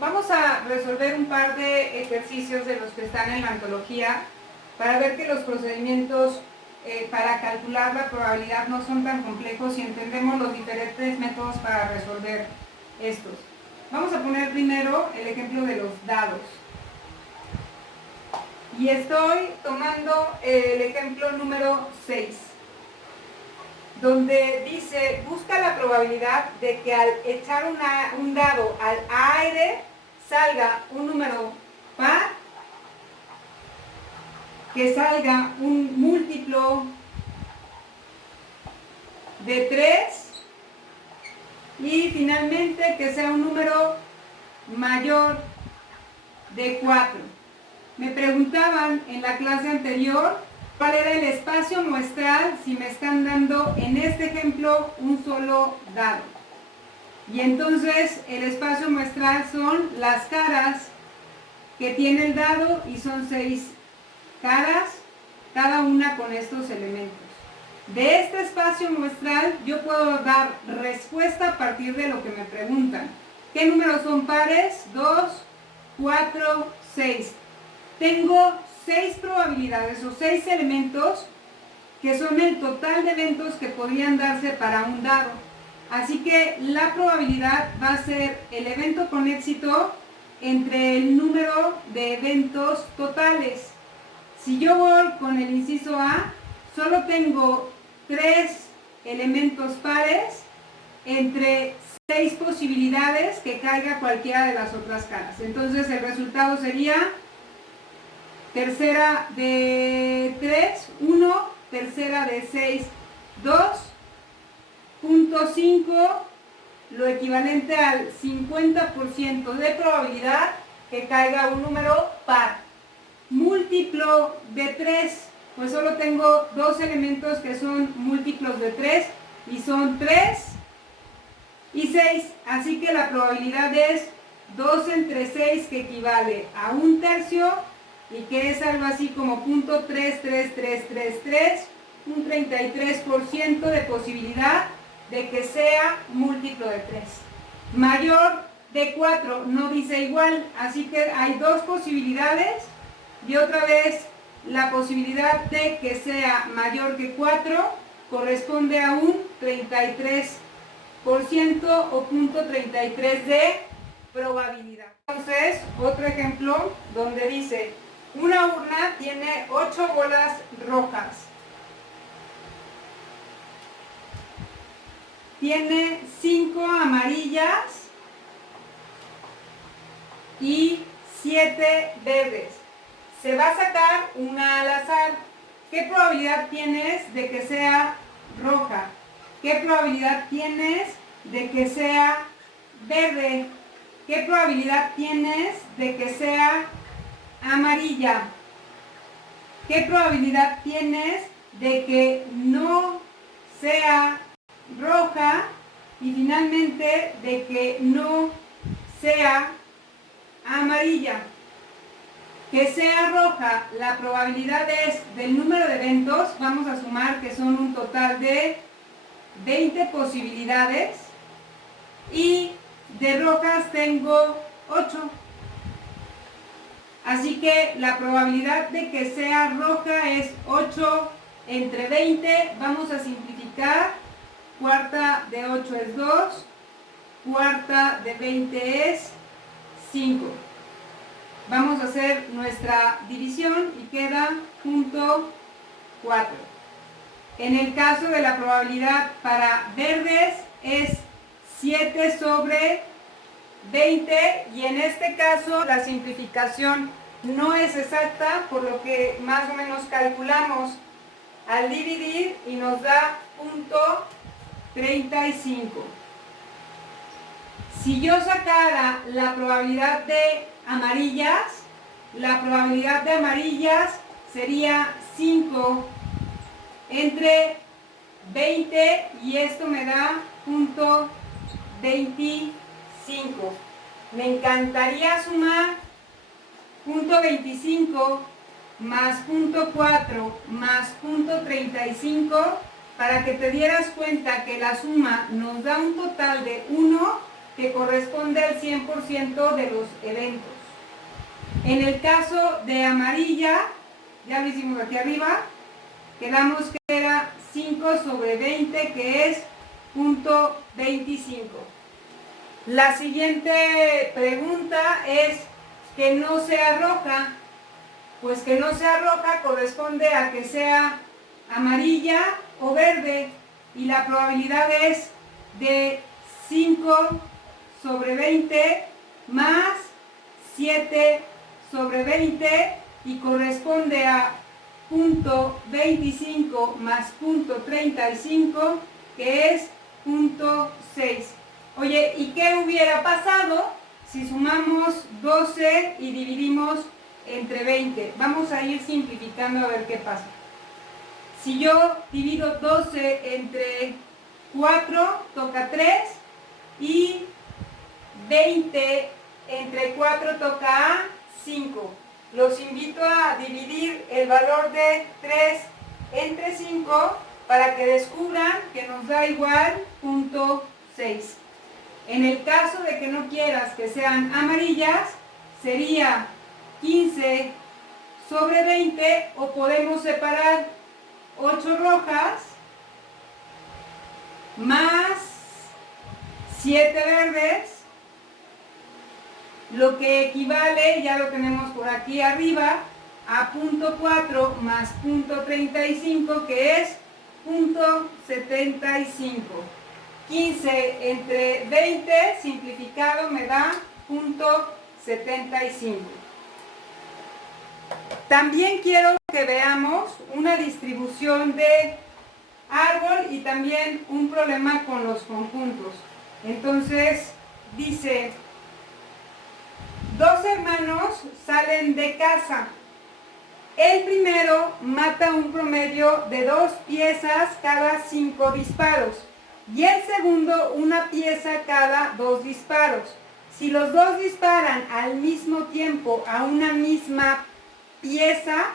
Vamos a resolver un par de ejercicios de los que están en la antología para ver que los procedimientos para calcular la probabilidad no son tan complejos y entendemos los diferentes métodos para resolver estos. Vamos a poner primero el ejemplo de los dados. Y estoy tomando el ejemplo número 6, donde dice, busca la probabilidad de que al echar un dado al aire salga un número par, que salga un múltiplo de 3 y finalmente que sea un número mayor de 4. Me preguntaban en la clase anterior cuál era el espacio muestral si me están dando en este ejemplo un solo dado. Y entonces el espacio muestral son las caras que tiene el dado y son 6 caras, cada una con estos elementos. De este espacio muestral yo puedo dar respuesta a partir de lo que me preguntan. ¿Qué números son pares? 2, 4, 6. Tengo 6 probabilidades o 6 elementos que son el total de eventos que podrían darse para un dado. Así que la probabilidad va a ser el evento con éxito entre el número de eventos totales. Si yo voy con el inciso A, solo tengo 3 elementos pares entre 6 posibilidades que caiga cualquiera de las otras caras. Entonces el resultado sería tercera de 3, 1, tercera de 6, 2, punto 5, lo equivalente al 50% de probabilidad que caiga un número par. Múltiplo de 3, pues solo tengo 2 elementos que son múltiplos de 3 y son 3 y 6, así que la probabilidad es 2 entre 6, que equivale a un tercio y que es algo así como 0.33333, un 33% de posibilidad de que sea múltiplo de 3. Mayor de 4 no dice igual, así que hay 2 posibilidades y otra vez la posibilidad de que sea mayor que 4 corresponde a un 33% o 0.33 de probabilidad. Entonces, otro ejemplo donde dice, una urna tiene 8 bolas rojas. Tiene 5 amarillas y 7 verdes. Se va a sacar una al azar. ¿Qué probabilidad tienes de que sea roja? ¿Qué probabilidad tienes de que sea verde? ¿Qué probabilidad tienes de que sea amarilla? ¿Qué probabilidad tienes de que no sea roja? Y finalmente de que no sea amarilla. Que sea roja, la probabilidad es del número de eventos, vamos a sumar que son un total de 20 posibilidades y de rojas tengo 8. Así que la probabilidad de que sea roja es 8 entre 20, vamos a simplificar, cuarta de 8 es 2, cuarta de 20 es 5. Vamos a hacer nuestra división y queda 0.4. En el caso de la probabilidad para verdes es 7 sobre 20 y en este caso la simplificación no es exacta, por lo que más o menos calculamos al dividir y nos da 0.35. Si yo sacara la probabilidad de amarillas, la probabilidad de amarillas sería 5 entre 20 y esto me da 0.25. Me encantaría sumar 0.25 más 0.4 más 0.35 para que te dieras cuenta que la suma nos da un total de 1, que corresponde al 100% de los eventos. En el caso de amarilla, ya lo hicimos aquí arriba, quedamos que era 5 sobre 20, que es 0.25. La siguiente pregunta es que no sea roja. Pues que no sea roja corresponde a que sea amarilla o verde, y la probabilidad es de 5 sobre 20 más 7 sobre 20 y corresponde a 0.25 más 0.35, que es 0.6. Oye, ¿y qué hubiera pasado si sumamos 12 y dividimos entre 20? Vamos a ir simplificando a ver qué pasa. Si yo divido 12 entre 4, toca 3, y 20 entre 4 toca 5. Los invito a dividir el valor de 3 entre 5 para que descubran que nos da igual 0.6. En el caso de que no quieras que sean amarillas, sería 15 sobre 20, o podemos separar 8 rojas más 7 verdes, lo que equivale, ya lo tenemos por aquí arriba, a 0.4 más 0.35, que es 0.75. 15 entre 20 simplificado me da 0.75. También quiero que veamos una distribución de árbol y también un problema con los conjuntos. Entonces, dice, dos hermanos salen de casa. El primero mata un promedio de 2 piezas cada 5 disparos y el segundo una pieza cada 2 disparos. Si los dos disparan al mismo tiempo a una misma pieza,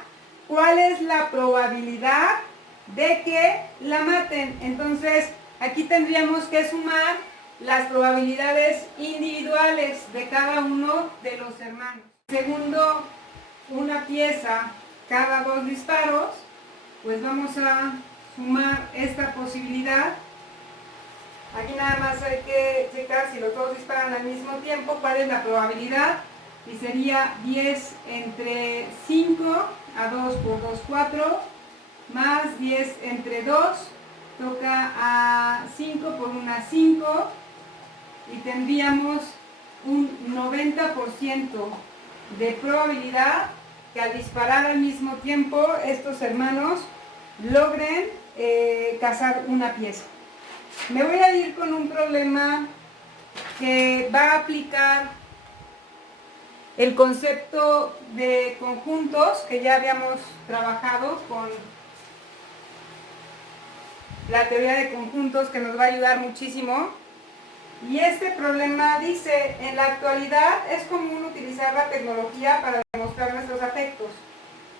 ¿cuál es la probabilidad de que la maten? Entonces, aquí tendríamos que sumar las probabilidades individuales de cada uno de los hermanos. Segundo, una pieza cada 2 disparos, pues vamos a sumar esta posibilidad. Aquí nada más hay que checar si los dos disparan al mismo tiempo, cuál es la probabilidad, y sería 10 entre 5, a 2 por 2, 4, más 10 entre 2, toca a 5 por 1, 5, y tendríamos un 90% de probabilidad que al disparar al mismo tiempo estos hermanos logren cazar una pieza. Me voy a ir con un problema que va a aplicar el concepto de conjuntos que ya habíamos trabajado con la teoría de conjuntos, que nos va a ayudar muchísimo. Y este problema dice: en la actualidad es común utilizar la tecnología para demostrar nuestros afectos.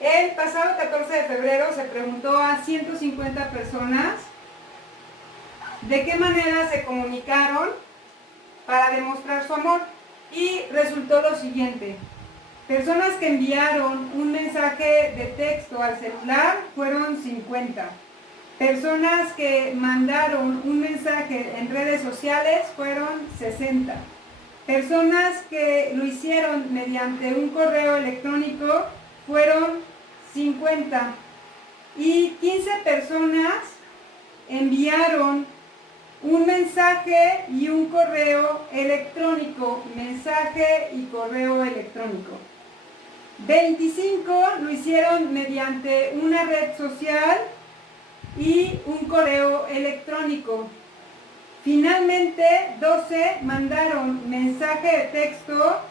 El pasado 14 de febrero se preguntó a 150 personas de qué manera se comunicaron para demostrar su amor, y resultó lo siguiente. Personas que enviaron un mensaje de texto al celular fueron 50. Personas que mandaron un mensaje en redes sociales fueron 60. Personas que lo hicieron mediante un correo electrónico fueron 50. Y 15 personas enviaron un mensaje y un correo electrónico, mensaje y correo electrónico. 25 lo hicieron mediante una red social y un correo electrónico. Finalmente, 12 mandaron mensaje de texto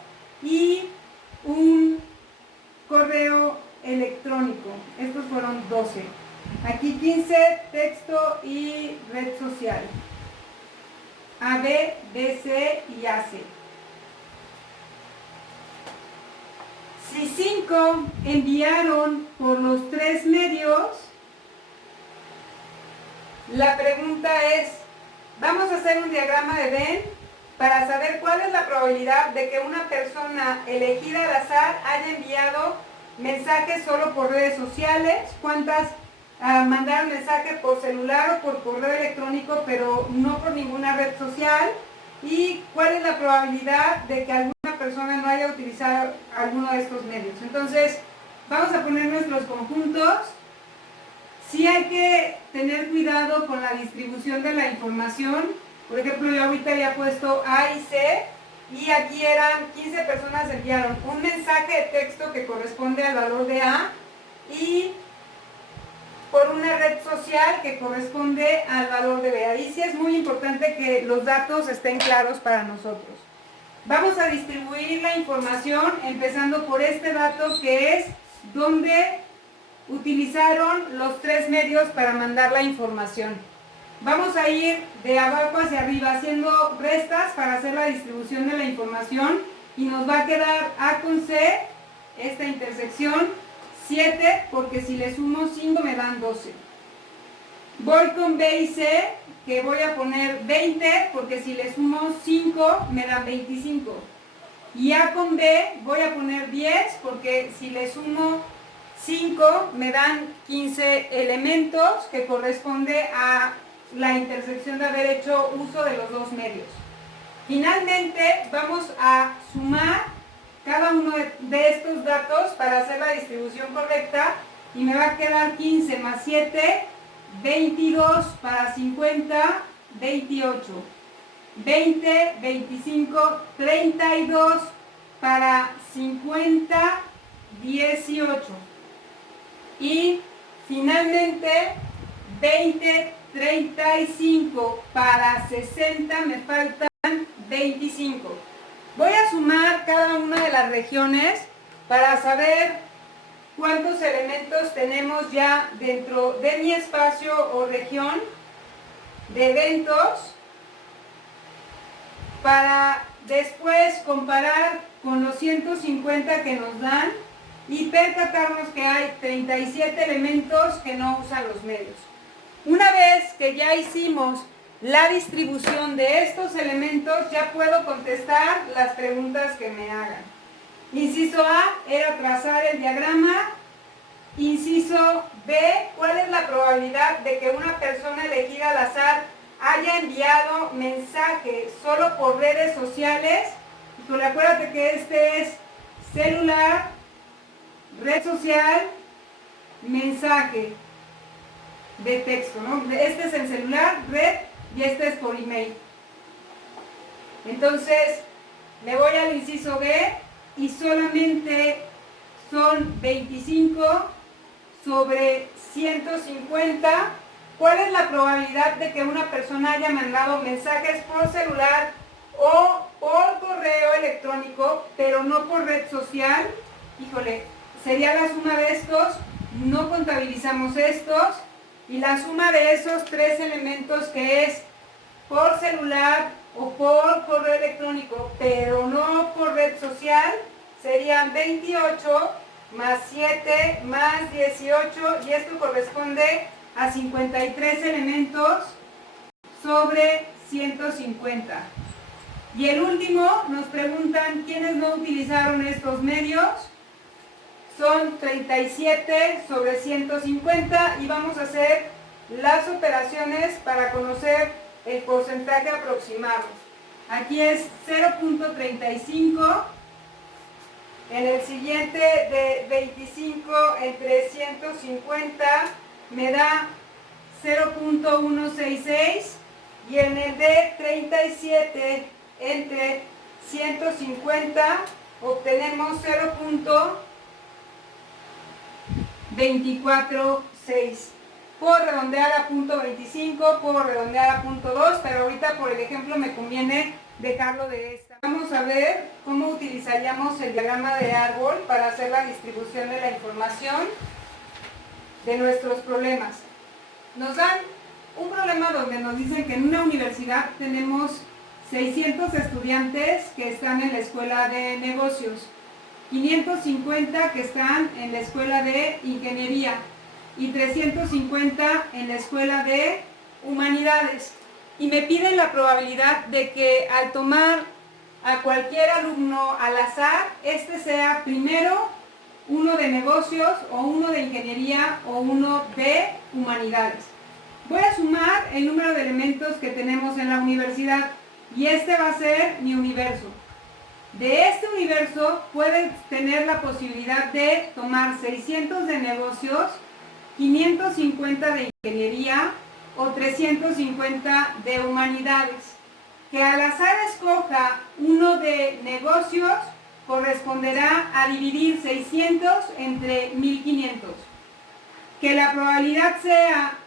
y un correo electrónico. Estos fueron 12. Aquí 15, texto y red social. A, B, B, C y AC. Si 5 enviaron por los 3 medios, la pregunta es, vamos a hacer un diagrama de Venn para saber cuál es la probabilidad de que una persona elegida al azar haya enviado mensajes solo por redes sociales, cuántas mandaron mensaje por celular o por correo electrónico, pero no por ninguna red social, y cuál es la probabilidad de que alguna persona no haya utilizado alguno de estos medios. Entonces, vamos a poner nuestros conjuntos. Sí hay que tener cuidado con la distribución de la información. Por ejemplo, yo ahorita había puesto A y C, y aquí eran 15 personas enviaron un mensaje de texto que corresponde al valor de A, y por una red social que corresponde al valor de B. Ahí sí es muy importante que los datos estén claros para nosotros. Vamos a distribuir la información empezando por este dato, que es donde utilizaron los 3 medios para mandar la información. Vamos a ir de abajo hacia arriba haciendo restas para hacer la distribución de la información, y nos va a quedar A con C, esta intersección, 7, porque si le sumo 5 me dan 12. Voy con B y C, que voy a poner 20, porque si le sumo 5 me dan 25. Y A con B voy a poner 10, porque si le sumo 5 me dan 15 elementos, que corresponde a la intersección de haber hecho uso de los 2 medios. Finalmente vamos a sumar cada uno de estos datos para hacer la distribución correcta, y me va a quedar 15 más 7, 22 para 50, 28, 20, 25, 32 para 50, 18, y finalmente 20, 35 para 60, me faltan 25. Voy a sumar cada una de las regiones para saber cuántos elementos tenemos ya dentro de mi espacio o región de eventos, para después comparar con los 150 que nos dan y percatarnos que hay 37 elementos que no usan los medios. Una vez que ya hicimos la distribución de estos elementos, ya puedo contestar las preguntas que me hagan. Inciso A era trazar el diagrama. Inciso B, ¿cuál es la probabilidad de que una persona elegida al azar haya enviado mensaje solo por redes sociales? Híjole, acuérdate que este es celular, red social, mensaje de texto, ¿no? Este es en celular, red, y este es por email. Entonces, me voy al inciso B, y solamente son 25 sobre 150. ¿Cuál es la probabilidad de que una persona haya mandado mensajes por celular o por correo electrónico, pero no por red social? Híjole, sería la suma de estos, no contabilizamos estos, y la suma de esos 3 elementos, que es por celular o por correo electrónico, pero no por red social, serían 28 más 7 más 18, y esto corresponde a 53 elementos sobre 150. Y el último, nos preguntan quiénes no utilizaron estos medios. Son 37 sobre 150, y vamos a hacer las operaciones para conocer el porcentaje aproximado. Aquí es 0.35, en el siguiente de 25 entre 150 me da 0.166, y en el de 37 entre 150 obtenemos 0.246. Puedo redondear a 0.25, puedo redondear a 0.2, pero ahorita por el ejemplo me conviene dejarlo de esta. Vamos a ver cómo utilizaríamos el diagrama de árbol para hacer la distribución de la información de nuestros problemas. Nos dan un problema donde nos dicen que en una universidad tenemos 600 estudiantes que están en la escuela de negocios, 550 que están en la escuela de ingeniería y 350 en la escuela de humanidades. y me piden la probabilidad de que al tomar a cualquier alumno al azar, este sea primero uno de negocios o uno de ingeniería o uno de humanidades. Voy a sumar el número de elementos que tenemos en la universidad y este va a ser mi universo. De este universo pueden tener la posibilidad de tomar 600 de negocios, 550 de ingeniería o 350 de humanidades. Que al azar escoja uno de negocios corresponderá a dividir 600 entre 1500. Que la probabilidad sea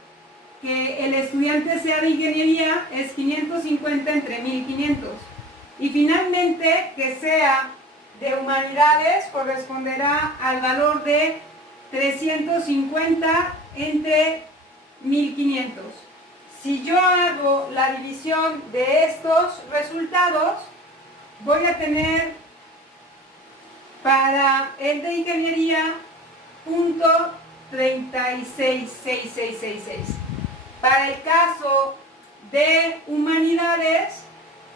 que el estudiante sea de ingeniería es 550 entre 1500. Y finalmente, que sea de humanidades corresponderá al valor de 350 entre 1500. Si yo hago la división de estos resultados, voy a tener para el de ingeniería .366666. Para el caso de humanidades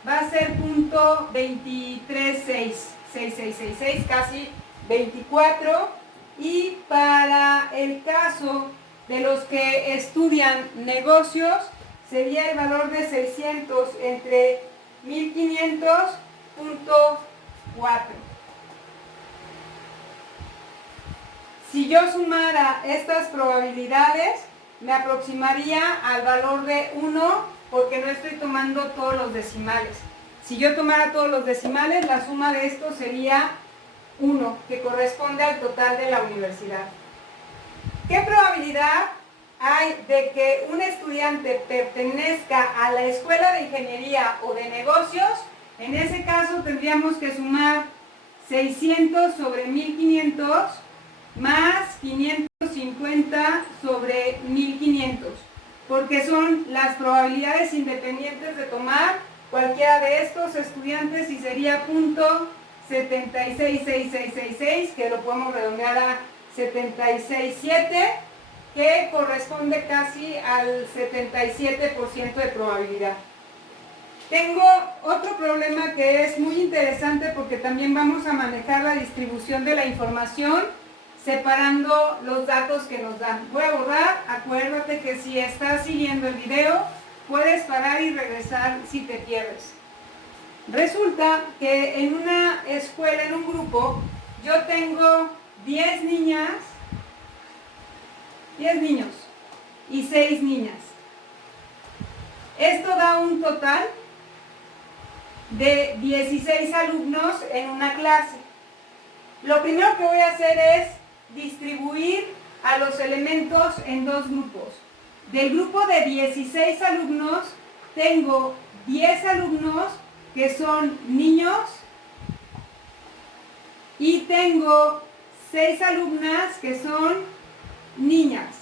va a ser .2366666, casi 24. Y para el caso de los que estudian negocios, sería el valor de 600 entre 1500.4. Si yo sumara estas probabilidades, me aproximaría al valor de 1, porque no estoy tomando todos los decimales. Si yo tomara todos los decimales, la suma de estos sería 1, que corresponde al total de la universidad. ¿Qué probabilidad hay de que un estudiante pertenezca a la escuela de ingeniería o de negocios? En ese caso tendríamos que sumar 600 sobre 1500 más 550 sobre 1500, porque son las probabilidades independientes de tomar cualquiera de estos estudiantes y sería .766666, que lo podemos redondear a 767, que corresponde casi al 77% de probabilidad. Tengo otro problema que es muy interesante porque también vamos a manejar la distribución de la información separando los datos que nos dan. Voy a borrar, acuérdate que si estás siguiendo el video, puedes parar y regresar si te pierdes. Resulta que en una escuela, en un grupo, yo tengo 10 niñas, 10 niños y 6 niñas. Esto da un total de 16 alumnos en una clase. Lo primero que voy a hacer es distribuir a los elementos en dos grupos. Del grupo de 16 alumnos, tengo 10 alumnos que son niños y tengo 6 alumnas que son niñas.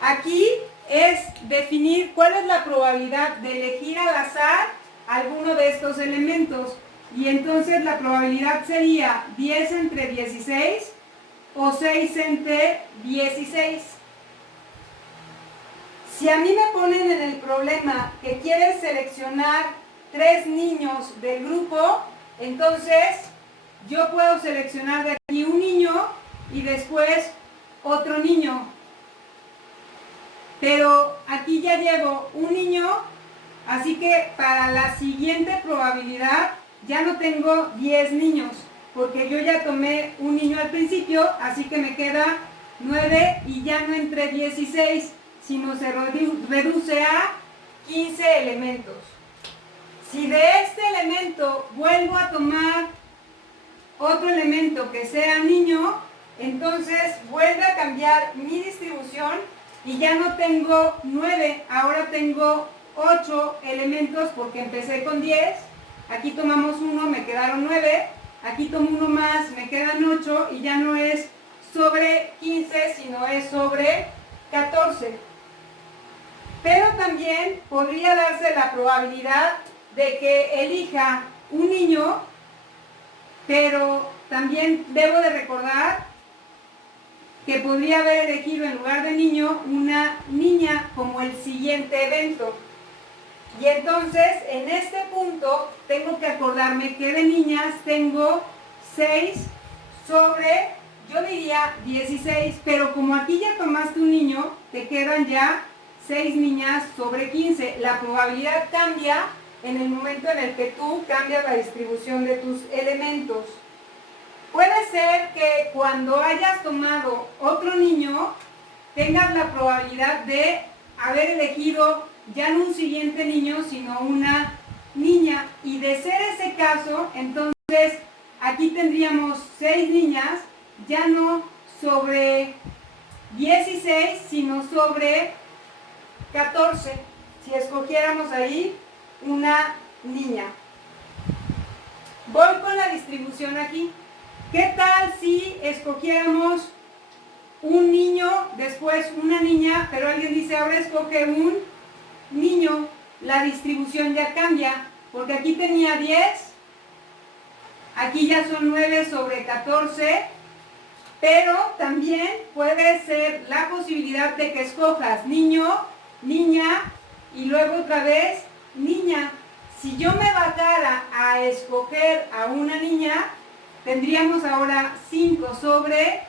Aquí es definir cuál es la probabilidad de elegir al azar alguno de estos elementos. Y entonces la probabilidad sería 10 entre 16 o 6 entre 16. Si a mí me ponen en el problema que quieren seleccionar 3 niños del grupo, entonces yo puedo seleccionar de aquí un niño y después otro niño. Pero aquí ya llevo un niño, así que para la siguiente probabilidad ya no tengo 10 niños, porque yo ya tomé un niño al principio, así que me queda 9 y ya no entre 16, sino se reduce a 15 elementos. Si de este elemento vuelvo a tomar otro elemento que sea niño, entonces vuelve a cambiar mi distribución y ya no tengo 9, ahora tengo 8 elementos porque empecé con 10. Aquí tomamos uno, me quedaron 9. Aquí tomo uno más, me quedan 8 y ya no es sobre 15, sino es sobre 14. Pero también podría darse la probabilidad de que elija un niño, pero también debo de recordar que podría haber elegido en lugar de niño una niña como el siguiente evento. Y entonces, en este punto, tengo que acordarme que de niñas tengo 6 sobre, yo diría 16, pero como aquí ya tomaste un niño, te quedan ya 6 niñas sobre 15. La probabilidad cambia en el momento en el que tú cambias la distribución de tus elementos. Puede ser que cuando hayas tomado otro niño, tengas la probabilidad de haber elegido ya no un siguiente niño, sino una niña. Y de ser ese caso, entonces aquí tendríamos 6 niñas, ya no sobre 16, sino sobre 14, si escogiéramos ahí una niña. Voy con la distribución aquí. ¿Qué tal si escogiéramos un niño, después una niña, pero alguien dice, ahora escoge un niño? La distribución ya cambia, porque aquí tenía 10, aquí ya son 9 sobre 14, pero también puede ser la posibilidad de que escojas niño, niña, y luego otra vez niña. Si yo me bajara a escoger a una niña, tendríamos ahora 5 sobre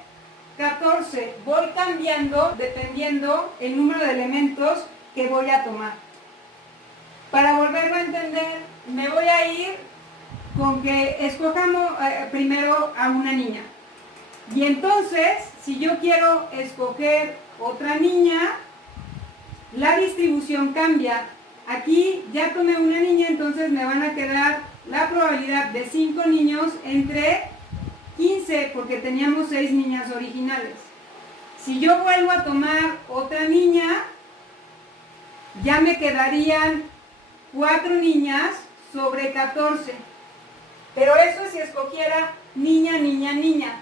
14. Voy cambiando dependiendo el número de elementos que voy a tomar. Para volverlo a entender, me voy a ir con que escojamos primero a una niña. Y entonces, si yo quiero escoger otra niña, la distribución cambia. Aquí ya tomé una niña, entonces me van a quedar la probabilidad de 5 niños entre 15, porque teníamos 6 niñas originales. Si yo vuelvo a tomar otra niña, ya me quedarían 4 niñas sobre 14. Pero eso es si escogiera niña, niña, niña.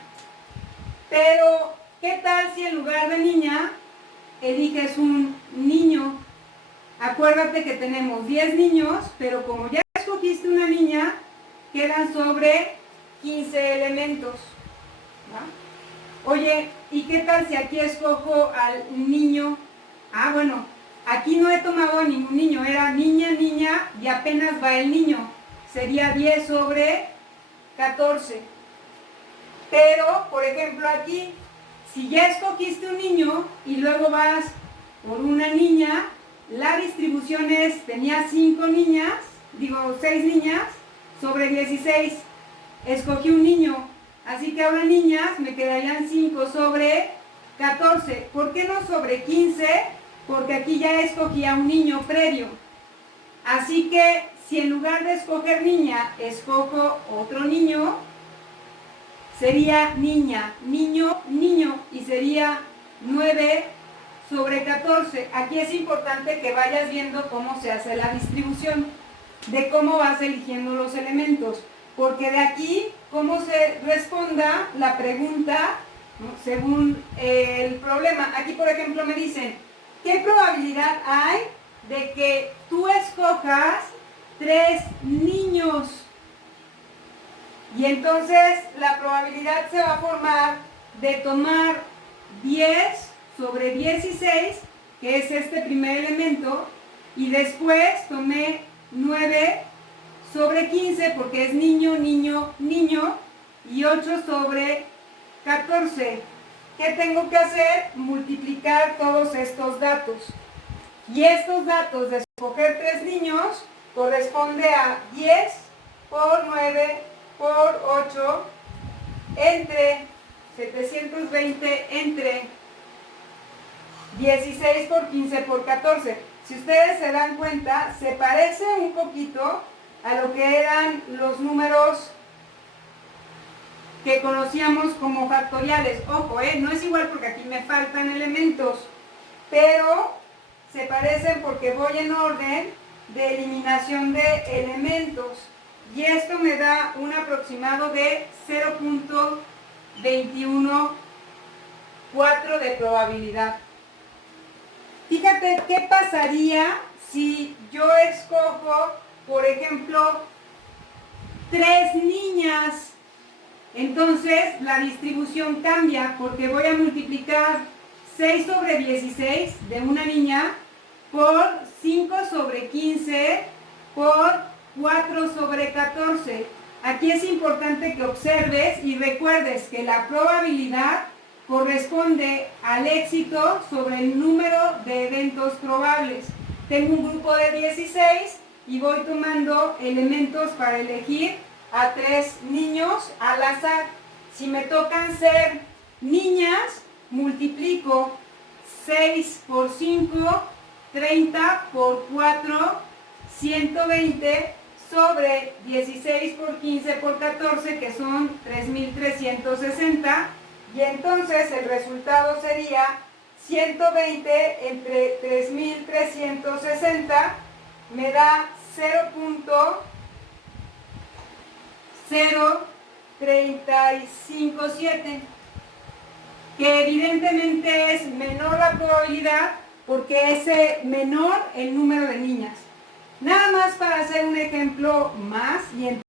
Pero, ¿qué tal si en lugar de niña eliges un niño? Acuérdate que tenemos 10 niños, pero como ya escogiste una niña, quedan sobre 15 elementos. ¿Va? Oye, ¿y qué tal si aquí escojo al niño? Ah, bueno, aquí no he tomado ningún niño, era niña, niña, y apenas va el niño. Sería 10 sobre 14. Pero, por ejemplo, aquí, si ya escogiste un niño y luego vas por una niña, la distribución es, tenía 5 niñas, 6 niñas, sobre 16. Escogí un niño, así que ahora niñas me quedarían 5 sobre 14. ¿Por qué no sobre 15? Porque aquí ya escogí a un niño previo. Así que si en lugar de escoger niña, escojo otro niño, sería niña, niño, niño, y sería 9 sobre 14. Aquí es importante que vayas viendo cómo se hace la distribución, de cómo vas eligiendo los elementos, porque de aquí, cómo se responda la pregunta, ¿no?, según el problema. Aquí, por ejemplo, me dicen, ¿qué probabilidad hay de que tú escojas 3 niños? Y entonces la probabilidad se va a formar de tomar 10 sobre 16, que es este primer elemento, y después tomé 9 sobre 15, porque es niño, niño, niño, y 8 sobre 14. ¿Qué tengo que hacer? Multiplicar todos estos datos. Y estos datos de escoger 3 niños corresponde a 10 por 9 por 8 entre 720 entre 16 por 15 por 14. Si ustedes se dan cuenta, se parece un poquito a lo que eran los números que conocíamos como factoriales. Ojo, no es igual porque aquí me faltan elementos, pero se parecen porque voy en orden de eliminación de elementos. Y esto me da un aproximado de 0.214 de probabilidad. Fíjate qué pasaría si yo escojo, por ejemplo, 3 niñas. Entonces la distribución cambia porque voy a multiplicar 6 sobre 16 de una niña por 5 sobre 15 por 4 sobre 14. Aquí es importante que observes y recuerdes que la probabilidad corresponde al éxito sobre el número de eventos probables. Tengo un grupo de 16 y voy tomando elementos para elegir a 3 niños al azar. Si me tocan ser niñas, multiplico 6 por 5, 30 por 4, 120 sobre 16 por 15 por 14, que son 3.360, y entonces el resultado sería 120 entre 3.360 me da 0.0357, que evidentemente es menor la probabilidad porque es menor el número de niñas. Nada más para hacer un ejemplo más y